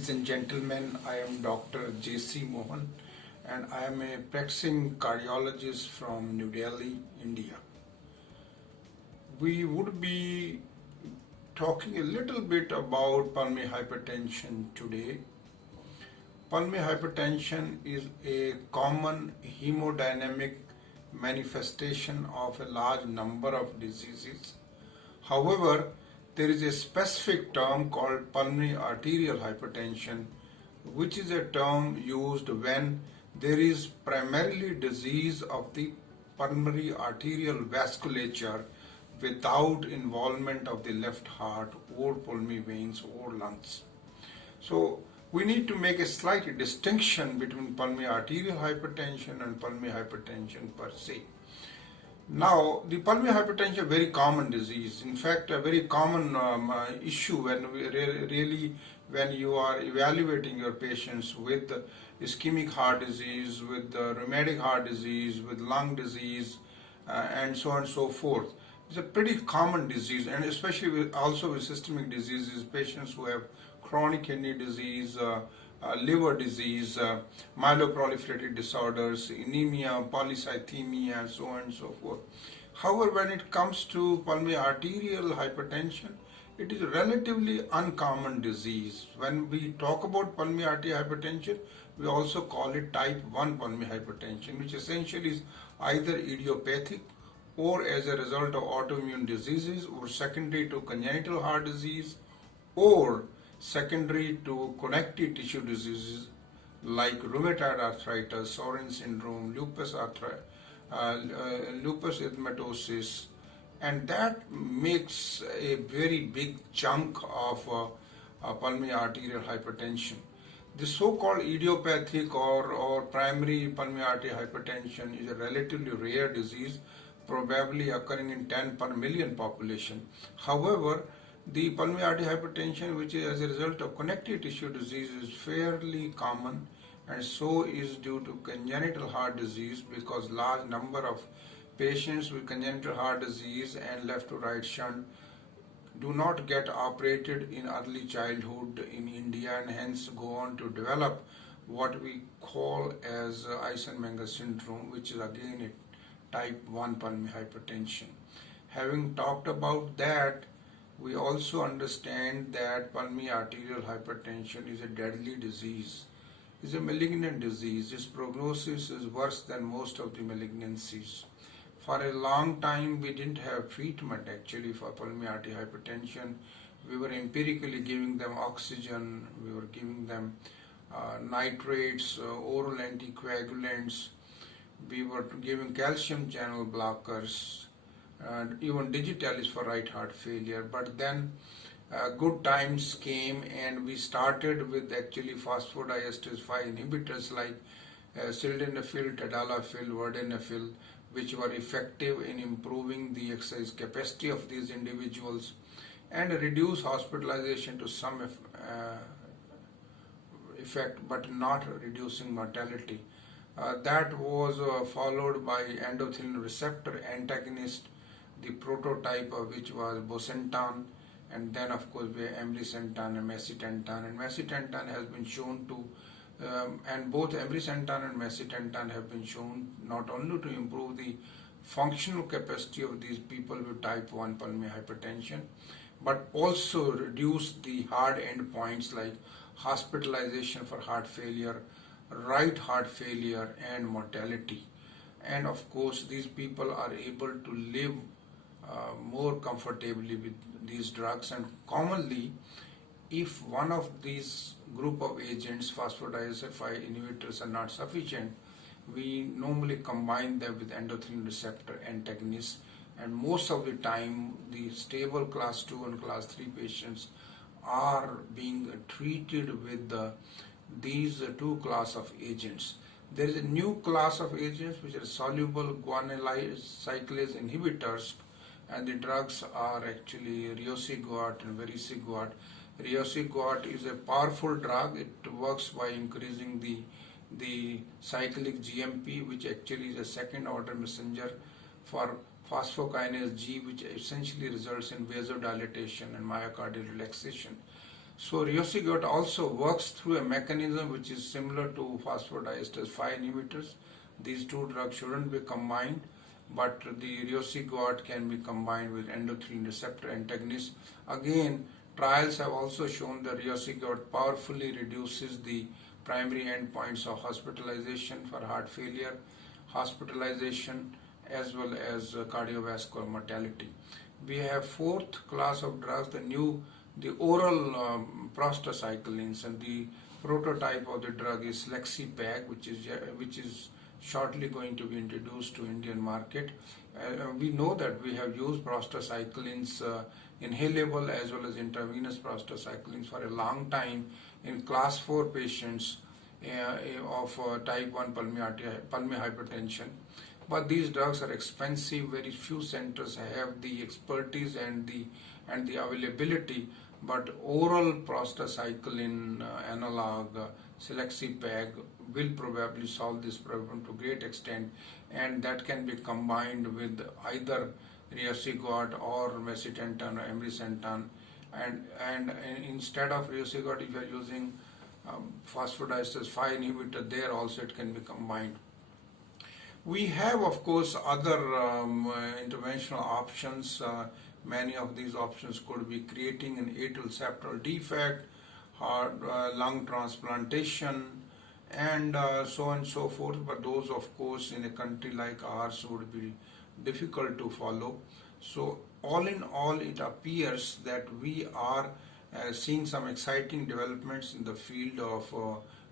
Ladies and gentlemen, I am Dr. J.C. Mohan and I am a practicing cardiologist from New Delhi, India. We would be talking a little bit about pulmonary hypertension today. Pulmonary hypertension is a common hemodynamic manifestation of a large number of diseases. However, there is a specific term called pulmonary arterial hypertension, which is a term used when there is primarily disease of the pulmonary arterial vasculature without involvement of the left heart or pulmonary veins or lungs. So we need to make a slight distinction between pulmonary arterial hypertension and pulmonary hypertension per se. Now, the pulmonary hypertension is a very common disease. In fact, a very common issue when you are evaluating your patients with ischemic heart disease, with rheumatic heart disease, with lung disease, and so on and so forth. It's a pretty common disease, and especially also with systemic diseases, patients who have chronic kidney disease, liver disease, myeloproliferative disorders, anemia, polycythemia, so on and so forth. However, when it comes to pulmonary arterial hypertension, it is a relatively uncommon disease. When we talk about pulmonary arterial hypertension, we also call it type 1 pulmonary hypertension, which essentially is either idiopathic or as a result of autoimmune diseases or secondary to congenital heart disease or secondary to connective tissue diseases like rheumatoid arthritis, Sorin syndrome, lupus erythematosus, and that makes a very big chunk of pulmonary arterial hypertension. The so-called idiopathic or primary pulmonary arterial hypertension is a relatively rare disease, probably occurring in 10 per million population. However, the pulmonary arterial hypertension, which is as a result of connective tissue disease, is fairly common, and so is due to congenital heart disease, because large number of patients with congenital heart disease and left to right shunt do not get operated in early childhood in India and hence go on to develop what we call as Eisenmenger syndrome, which is again a type 1 pulmonary hypertension. Having talked about that, we also understand that pulmonary arterial hypertension is a deadly disease. It's a malignant disease. Its prognosis is worse than most of the malignancies. For a long time, we didn't have treatment actually for pulmonary arterial hypertension. We were empirically giving them oxygen, we were giving them nitrates, oral anticoagulants, we were giving calcium channel blockers, and even digitalis for right heart failure. But then good times came and we started with actually phosphodiesterase 5 inhibitors like sildenafil, tadalafil, vardenafil, which were effective in improving the exercise capacity of these individuals and reduce hospitalization to some effect, but not reducing mortality. That was followed by endothelin receptor antagonist, the prototype of which was bosentan, and then of course we have ambrisentan and macitentan. And macitentan has been shown to, and both ambrisentan and macitentan have been shown not only to improve the functional capacity of these people with type 1 pulmonary hypertension, but also reduce the hard endpoints like hospitalization for heart failure, right heart failure, and mortality. And of course these people are able to live more comfortably with these drugs, and commonly if one of these group of agents, phosphodiesterase 5 inhibitors, are not sufficient, we normally combine them with endothelin receptor antagonists, and most of the time the stable class 2 and class 3 patients are being treated with these two class of agents. There is a new class of agents which are soluble guanylyl cyclase inhibitors, and the drugs are actually riociguat and vericiguat. Riociguat is a powerful drug. It works by increasing the cyclic GMP, which actually is a second order messenger for phosphokinase G, which essentially results in vasodilatation and myocardial relaxation. So riociguat also works through a mechanism which is similar to phosphodiesterase 5 inhibitors. These two drugs shouldn't be combined, but the riociguat can be combined with endothelin receptor antagonist. Again, trials have also shown that riociguat powerfully reduces the primary endpoints of hospitalization for heart failure, hospitalization, as well as cardiovascular mortality. We have fourth class of drugs, the oral prostacyclins, and the prototype of the drug is Lexipag, which is shortly going to be introduced to Indian market. We know that we have used prostacyclins, inhalable as well as intravenous prostacyclins for a long time in class 4 patients of type 1 pulmonary hypertension. But these drugs are expensive. Very few centers have the expertise and the availability. But oral prostacyclin analog, Selexipag, will probably solve this problem to great extent, and that can be combined with either riociguat or macitentan or ambrisentan. And instead of riociguat, if you are using phosphodiesterase 5 inhibitor, there also it can be combined. We have, of course, other interventional options. Many of these options could be creating an atrial septal defect, heart, lung transplantation, and so on and so forth. But those, of course, in a country like ours would be difficult to follow. So all in all, it appears that we are seeing some exciting developments in the field of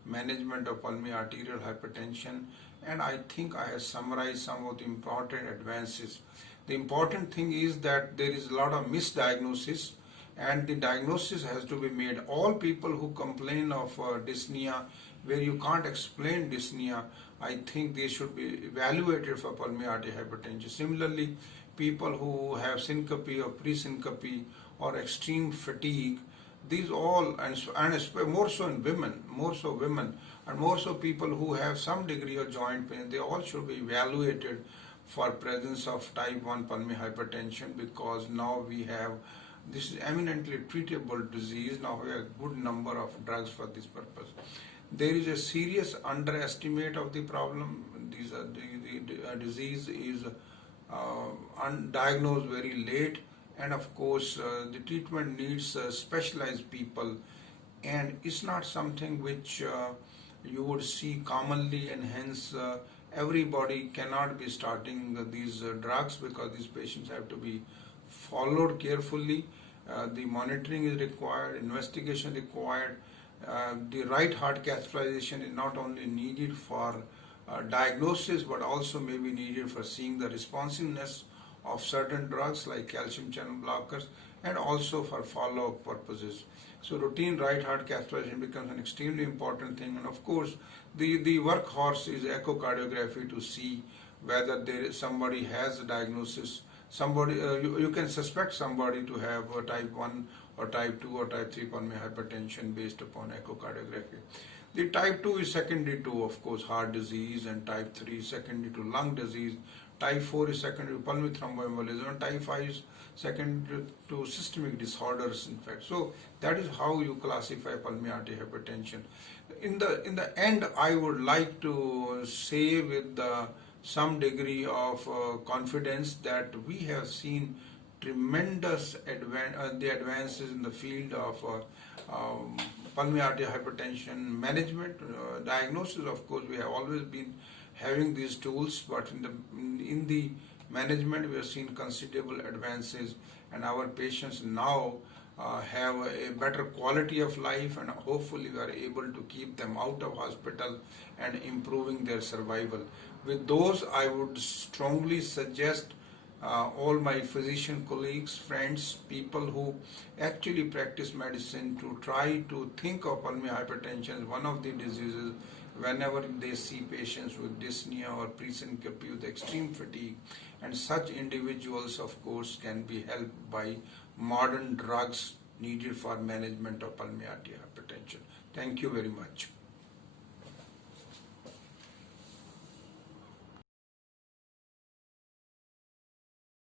management of pulmonary arterial hypertension, and I think I have summarized some of the important advances. The important thing is that there is a lot of misdiagnosis, and the diagnosis has to be made. All people who complain of dyspnea, where you can't explain dyspnea, I think they should be evaluated for pulmonary arterial hypertension. Similarly, people who have syncope or pre-syncope or extreme fatigue, these all, and more so in women, and more so people who have some degree of joint pain, they all should be evaluated for presence of type 1 pulmonary hypertension, because now we have, this is eminently treatable disease. Now we have a good number of drugs for this purpose. There is a serious underestimate of the problem. The disease is undiagnosed very late, and of course the treatment needs specialized people, and it's not something which you would see commonly, and hence everybody cannot be starting these drugs, because these patients have to be followed carefully. The monitoring is required, investigation required. The right heart catheterization is not only needed for diagnosis, but also may be needed for seeing the responsiveness of certain drugs like calcium channel blockers, and also for follow-up purposes. So routine right heart catheterization becomes an extremely important thing, and of course the workhorse is echocardiography to see whether somebody has a diagnosis. Somebody you can suspect somebody to have a type 1 or type 2 or type 3 pulmonary hypertension based upon echocardiography. The type 2 is secondary to, of course, heart disease, and type 3 is secondary to lung disease. Type 4 is secondary to pulmonary thromboembolism, and type 5 is secondary to systemic disorders, in fact. So that is how you classify pulmonary arterial hypertension. In the end, I would like to say with some degree of confidence that we have seen tremendous advances in the field of pulmonary arterial hypertension management. Diagnosis, of course, we have always been having these tools, but in the management we have seen considerable advances, and our patients now have a better quality of life, and hopefully we are able to keep them out of hospital and improving their survival. With those, I would strongly suggest all my physician colleagues, friends, people who actually practice medicine to try to think of pulmonary hypertension as one of the diseases whenever they see patients with dyspnea or pre-syncope with extreme fatigue. And such individuals, of course, can be helped by modern drugs needed for management of pulmonary arterial hypertension. Thank you very much.